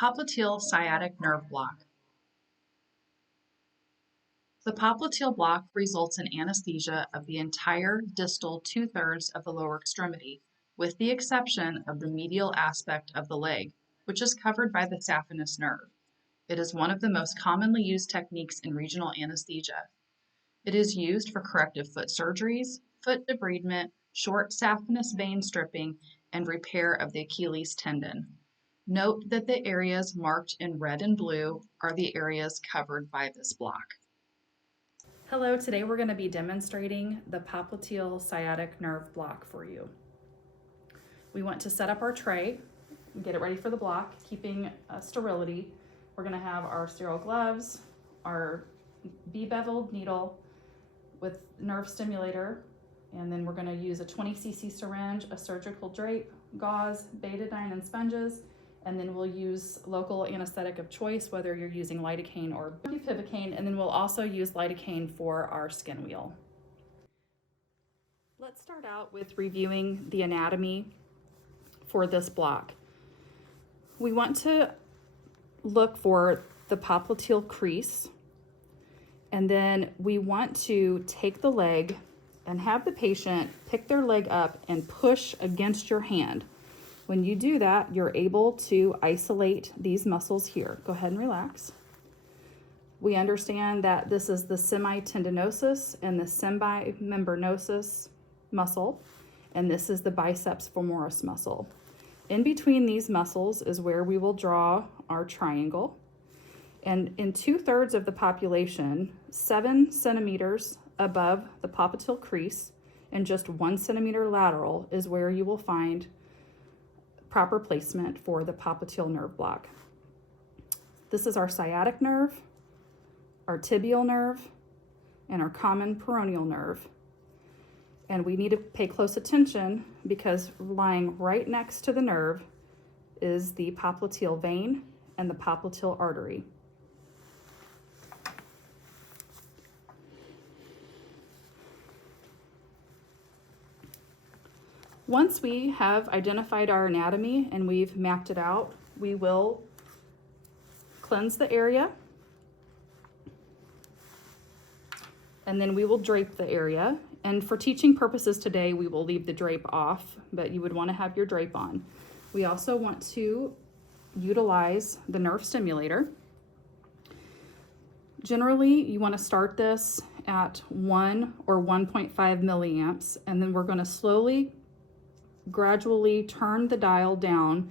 Popliteal sciatic nerve block. The popliteal block results in anesthesia of the entire distal 2/3 of the lower extremity, with the exception of the medial aspect of the leg, which is covered by the saphenous nerve. It is one of the most commonly used techniques in regional anesthesia. It is used for corrective foot surgeries, foot debridement, short saphenous vein stripping, and repair of the Achilles tendon. Note that the areas marked in red and blue are the areas covered by this block. Hello, today we're going to be demonstrating the popliteal sciatic nerve block for you. We want to set up our tray, get it ready for the block, keeping sterility. We're going to have our sterile gloves, our beveled needle with nerve stimulator, and then we're going to use a 20 cc syringe, a surgical drape, gauze, betadine, and sponges. And then we'll use local anesthetic of choice, whether you're using lidocaine or bupivacaine, and then we'll also use lidocaine for our skin wheel. Let's start out with reviewing the anatomy for this block. We want to look for the popliteal crease, and then we want to take the leg and have the patient pick their leg up and push against your hand. When you do that, you're able to isolate these muscles here. Go ahead and relax. We understand that this is the semitendinosus and the semimembranosus muscle, and this is the biceps femoris muscle. In between these muscles is where we will draw our triangle. And in 2/3 of the population, 7 centimeters above the popliteal crease and just 1 centimeter lateral is where you will find proper placement for the popliteal nerve block. This is our sciatic nerve, our tibial nerve, and our common peroneal nerve. And we need to pay close attention because lying right next to the nerve is the popliteal vein and the popliteal artery. Once we have identified our anatomy and we've mapped it out, we will cleanse the area, and then we will drape the area. And for teaching purposes today, we will leave the drape off, but you would want to have your drape on. We also want to utilize the nerve stimulator. Generally, you want to start this at 1 or 1.5 milliamps, and then we're going to gradually turn the dial down,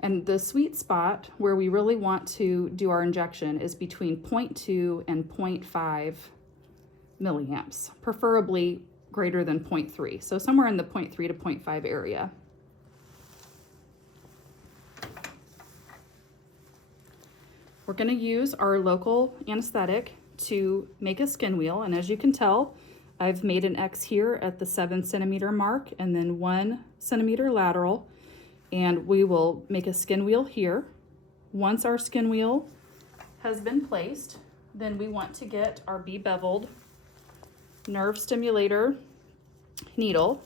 and the sweet spot where we really want to do our injection is between 0.2 and 0.5 milliamps, preferably greater than 0.3, so somewhere in the 0.3 to 0.5 area. We're going to use our local anesthetic to make a skin wheel, and as you can tell, I've made an X here at the 7 centimeter mark and then 1 centimeter lateral, and we will make a skin wheel here. Once our skin wheel has been placed, then we want to get our beveled nerve stimulator needle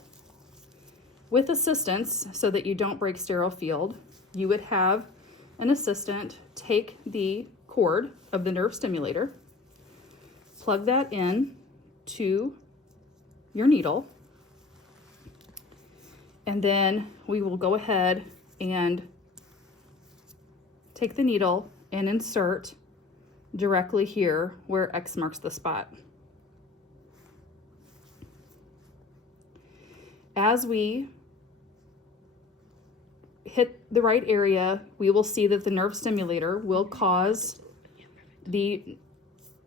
with assistance so that you don't break sterile field. You would have an assistant take the cord of the nerve stimulator, plug that in to your needle, and then we will go ahead and take the needle and insert directly here where X marks the spot. As we hit the right area, we will see that the nerve stimulator will cause the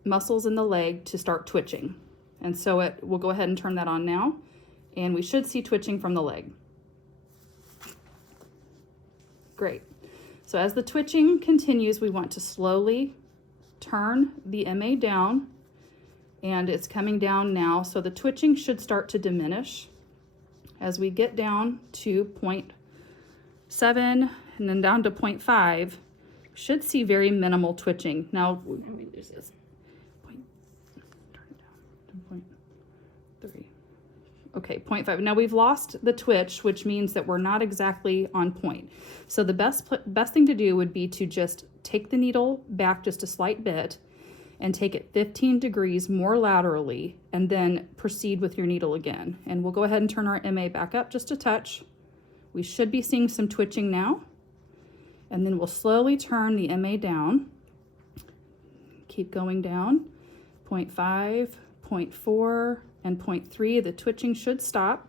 muscles in the leg to start twitching. And so we'll go ahead and turn that on now, and we should see twitching from the leg. Great. So as the twitching continues, we want to slowly turn the MA down, and it's coming down now. So the twitching should start to diminish as we get down to 0.7 and then down to 0.5. Should see very minimal twitching. Now, there's this. 3. Okay, 0.5. Now we've lost the twitch, which means that we're not exactly on point. So the best thing to do would be to just take the needle back just a slight bit and take it 15 degrees more laterally, and then proceed with your needle again. And we'll go ahead and turn our MA back up just a touch. We should be seeing some twitching now. And then we'll slowly turn the MA down. Keep going down. 0.5, 0.4, and 0.3. The twitching should stop.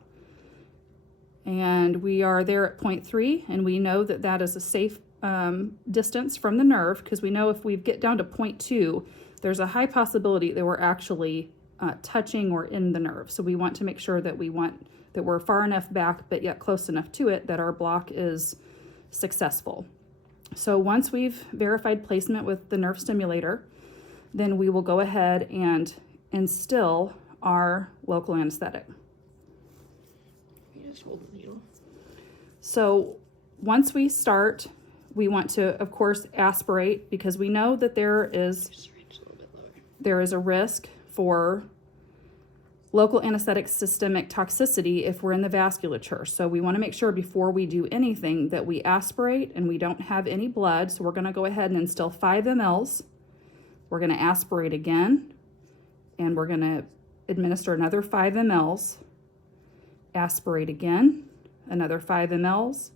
And we are there at 0.3, and we know that that is a safe distance from the nerve, because we know if we get down to 0.2, there's a high possibility that we're actually touching or in the nerve. So we want to make sure that we're far enough back but yet close enough to it that our block is successful. So once we've verified placement with the nerve stimulator, then we will go ahead and instill our local anesthetic. You just hold the needle. So once we start, we want to, of course, aspirate, because we know that there is a risk for local anesthetic systemic toxicity if we're in the vasculature. So we want to make sure before we do anything that we aspirate and we don't have any blood. So we're going to go ahead and instill 5 mLs. We're going to aspirate again, and we're going to administer another 5 mLs, aspirate again, another 5 mLs,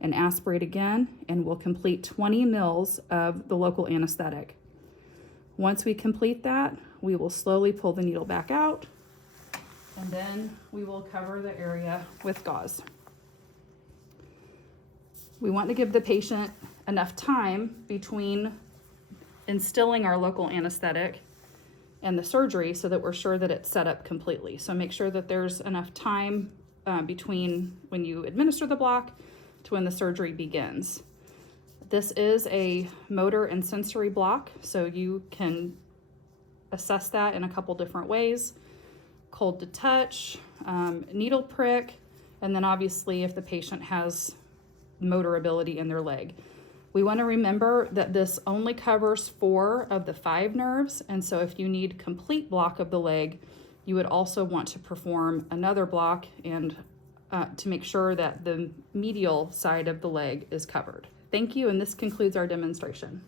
and aspirate again, and we'll complete 20 mLs of the local anesthetic. Once we complete that, we will slowly pull the needle back out, and then we will cover the area with gauze. We want to give the patient enough time between instilling our local anesthetic and the surgery so that we're sure that it's set up completely. So make sure that there's enough time between when you administer the block to when the surgery begins. This is a motor and sensory block, so you can assess that in a couple different ways. Cold to touch, needle prick, and then obviously if the patient has motor ability in their leg. We want to remember that this only covers 4 of the 5 nerves, and so if you need complete block of the leg, you would also want to perform another block and to make sure that the medial side of the leg is covered. Thank you, and this concludes our demonstration.